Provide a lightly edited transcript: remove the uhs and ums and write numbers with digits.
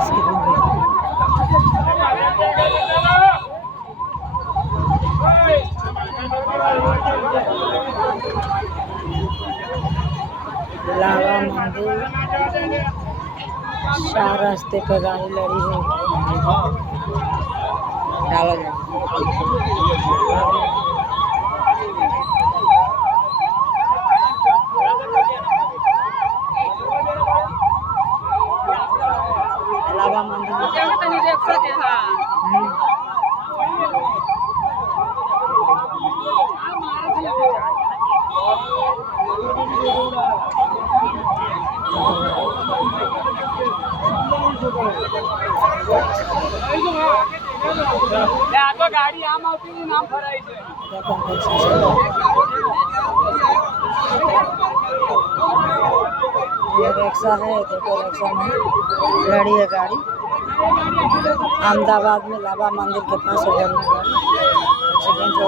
Guys कितनी लावा मंदिर 4 रास्ते पे गाड़ी लड़ी है। डाला जाए लावा मंदिर गाड़ी आम આવતી નામ ભરાય છે। ये रिक्शा है, देखो रिक्शा में लड़ी है गाड़ी। अहमदाबाद में लावा मंदिर के पास है गाड़ी एक्सीडेंट